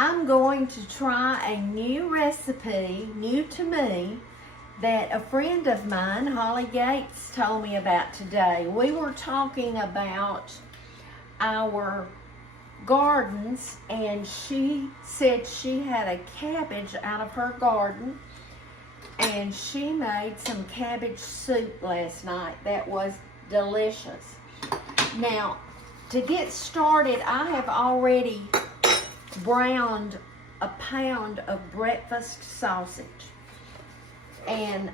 I'm going to try a new recipe, new to me, that a friend of mine, Holly Gates, told me about today. We were talking about our gardens, and she said she had a cabbage out of her garden, and she made some cabbage soup last night. That was delicious. Now, to get started, I have already browned a pound of breakfast sausage. And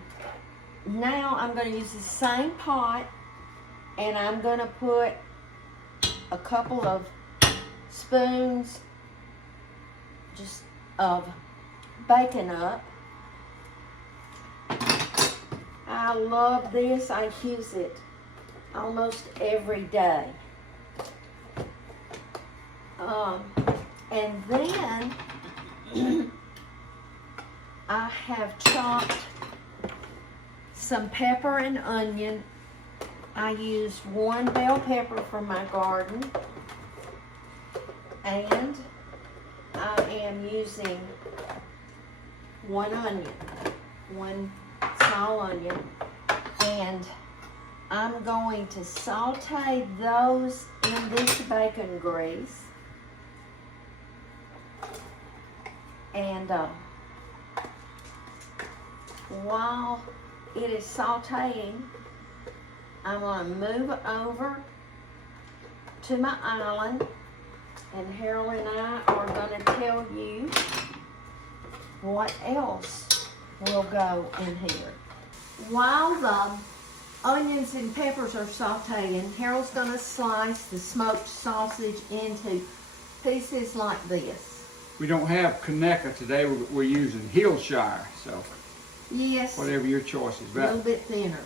now I'm going to use the same pot, and I'm going to put a couple of spoons just of bacon up. I love this. I use it almost every day. And then I have chopped some pepper and onion. I used one bell pepper from my garden, and I am using one onion, one small onion, and I'm going to saute those in this bacon grease. And while it is sauteing, I'm going to move over to my island, and Harold and I are going to tell you what else will go in here. While the onions and peppers are sauteing, Harold's going to slice the smoked sausage into pieces like this. We don't have Conecuh today. We're using Hillshire, so yes, whatever your choice is. A little bit thinner.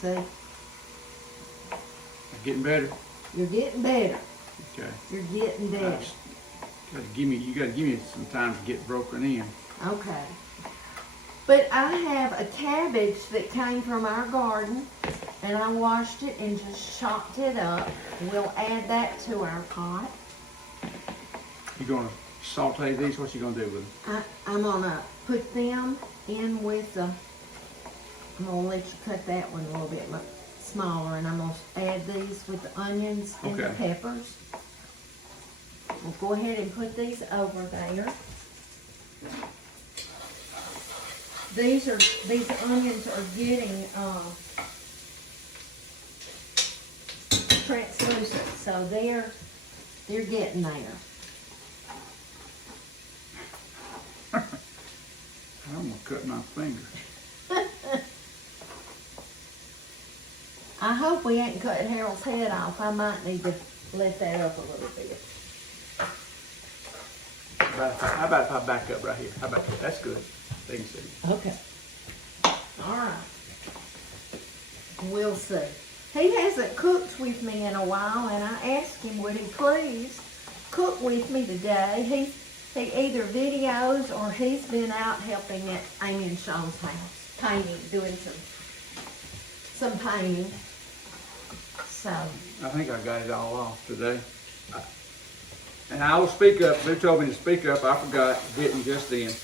See? Getting better? You're getting better. Okay. You're getting better. You gotta give me some time to get broken in. Okay. But I have a cabbage that came from our garden, and I washed it and just chopped it up. We'll add that to our pot. You gonna saute these? What you gonna do with them? I'm gonna put them in with the, I'm gonna let you cut that one a little bit smaller, and I'm gonna add these with the onions and the peppers. We'll go ahead and put these over there. These onions are getting translucent, so they're getting there. I'm gonna cut my finger. I hope we ain't cut Harold's head off. I might need to let that up a little bit. How about if I back up right here? How about that? That's good. They can see. Okay. All right. We'll see. He hasn't cooked with me in a while, and I asked him, would he please cook with me today? He either videos or he's been out helping at Amy and Sean's house, painting, doing some painting. So I think I got it all off today. And I will speak up. They told me to speak up. I forgot. Didn't just then.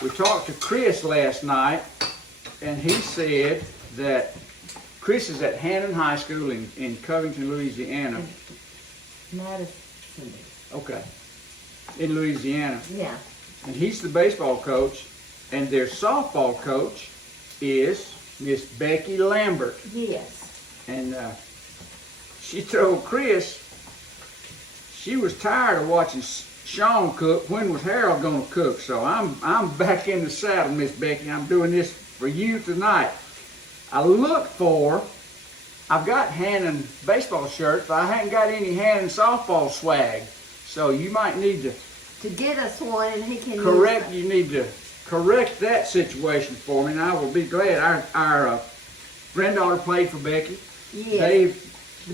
We talked to Chris last night, and he said that Chris is at Hannon High School in Covington, Louisiana. Madison. Okay. In Louisiana. Yeah. And he's the baseball coach, and their softball coach is Miss Becky Lambert. Yes. And she told Chris she was tired of watching Sean cook. When was Harold going to cook? So I'm back in the saddle, Miss Becky. I'm doing this for you tonight. I've got Hannon baseball shirts, but I haven't got any Hannon softball swag. So you might need to get us one, and he can you need to correct that situation for me, and I will be glad. Our granddaughter played for Becky. Yeah.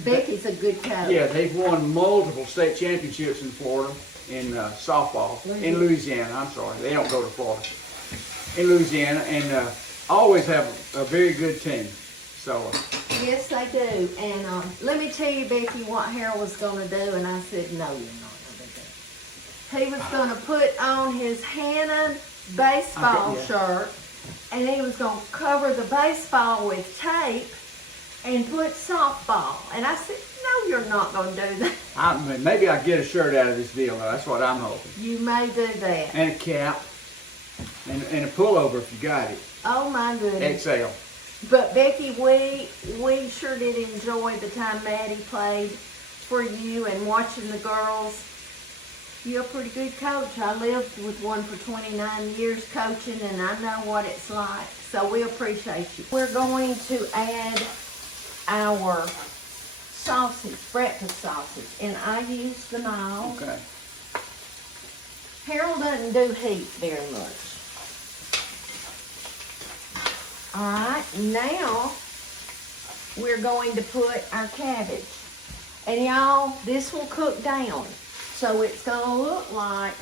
Becky's a good coach. Yeah, they've won multiple state championships in Florida in softball. In Louisiana, I'm sorry. They don't go to Florida. In Louisiana, and always have a very good team. So Yes, they do. And let me tell you, Becky, what Harold was going to do, and I said, no, you're not going to do that. He was going to put on his Hannah baseball shirt, and he was going to cover the baseball with tape and put softball. And I said, no, you're not going to do that. Maybe I'll get a shirt out of this deal, though. That's what I'm hoping. You may do that. And a cap. And a pullover if you got it. Oh, my goodness. XL. But Becky, we sure did enjoy the time Maddie played for you and watching the girls. You're a pretty good coach. I lived with one for 29 years coaching, and I know what it's like. So we appreciate you. We're going to add our sausage, breakfast sausage, and I use the mild. Okay. Harold doesn't do heat very much. All right, now we're going to put our cabbage. And y'all, this will cook down. So it's gonna look like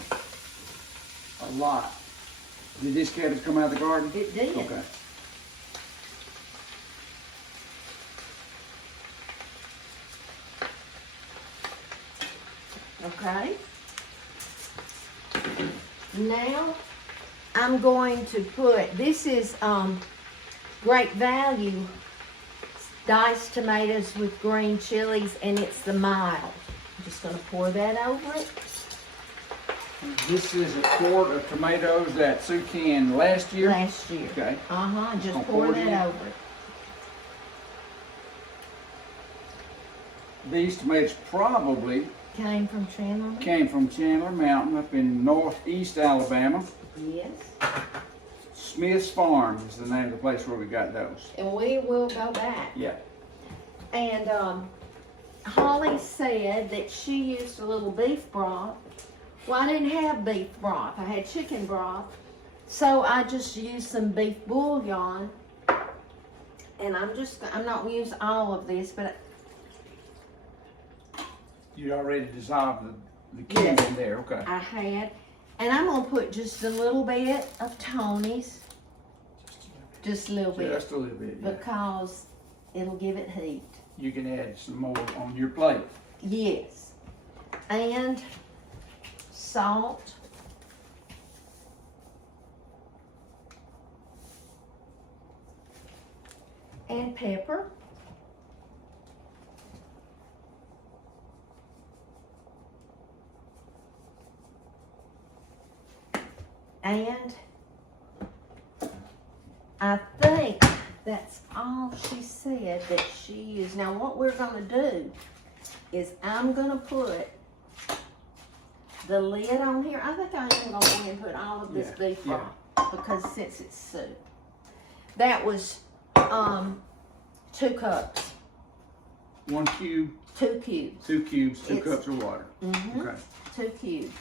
A lot. Did this cabbage come out of the garden? it did. Okay. Okay. Now I'm going to put, this is Great Value diced tomatoes with green chilies, and it's the mild. I'm just going to pour that over it. This is a quart of tomatoes that Sue canned last year? Last year. Okay. Just I'll pour pour it in. that over it. These tomatoes probably Came from Chandler? came from Chandler Mountain up in northeast Alabama. Yes. Smith's Farm is the name of the place where we got those. And we will go back. Yeah. And Holly said that she used a little beef broth. Well, I didn't have beef broth. I had chicken broth. So I just used some beef bouillon. And I'm not going to use all of this, but You already dissolved the cubes in there, okay. I had. And I'm going to put just a little bit of Tony's. Just a little bit. Just a little bit, yeah. Because it'll give it heat. You can add some more on your plate. Yes. And salt. And pepper. And I think that's all she said that she used. Now what we're gonna do is I'm gonna put the lid on here. I think I am gonna go ahead and put all of this beef broth because since it's soup. That was 2 cups. 1 cube. 2 cubes. 2 cubes, 2 cups of water. Mm-hmm. Okay. 2 cubes.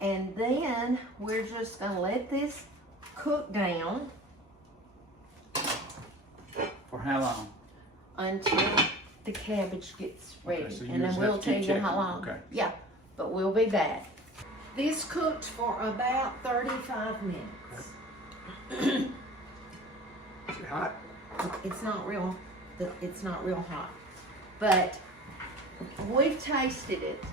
And then we're just gonna let this cook down For how long? until the cabbage gets ready. Okay, so you and then just we'll have to tell keep you checking. how long. Okay. Yeah, but we'll be back. This cooked for about 35 minutes. Is it hot? It's not real hot. But we've tasted it.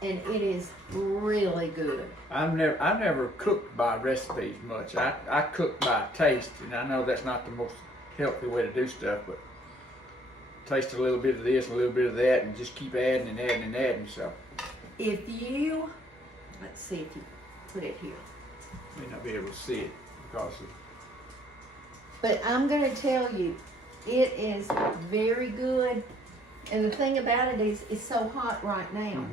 And it is really good. I've never cooked by recipes much. I cook by taste, and I know that's not the most healthy way to do stuff, but taste a little bit of this, a little bit of that, and just keep adding and adding and adding. So If you, let's see if you put it here. you may not be able to see it because of, But I'm going to tell you, it is very good. And the thing about it is, it's so hot right now.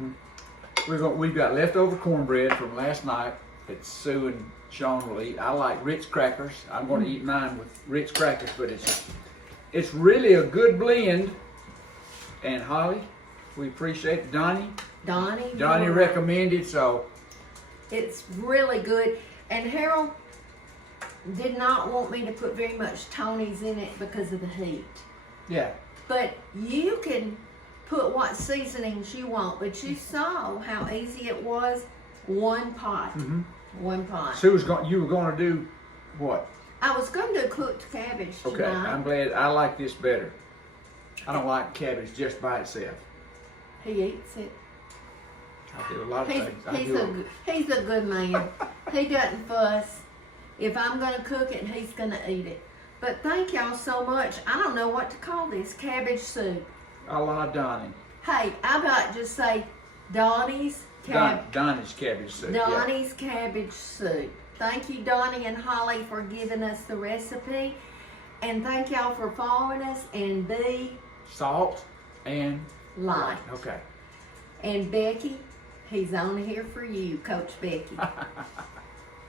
we've got leftover cornbread from last night that Sue and Sean will eat. I like Ritz crackers. I'm going to eat mine with Ritz crackers, but it's really a good blend. And Holly, we appreciate it. Donnie recommended, so It's really good. And Harold did not want me to put very much Tony's in it because of the heat. yeah. But you can put what seasonings you want, but you saw how easy it was. One pot. One pot. Sue was you were going to do what? I was going to do cooked cabbage Okay, tonight. I'm glad. I like this better. I don't like cabbage just by itself. He eats it. I do a lot of things. He's a good man. He doesn't fuss. If I'm going to cook it, he's going to eat it. But thank y'all so much. I don't know what to call this. Cabbage soup. A la Donnie. Hey, I might just say Donnie's Donnie's cabbage soup. Yeah. Donnie's cabbage soup. Thank you, Donnie and Holly, for giving us the recipe. And thank y'all for following us, and be Salt and light. Okay. And Becky, he's on here for you, Coach Becky.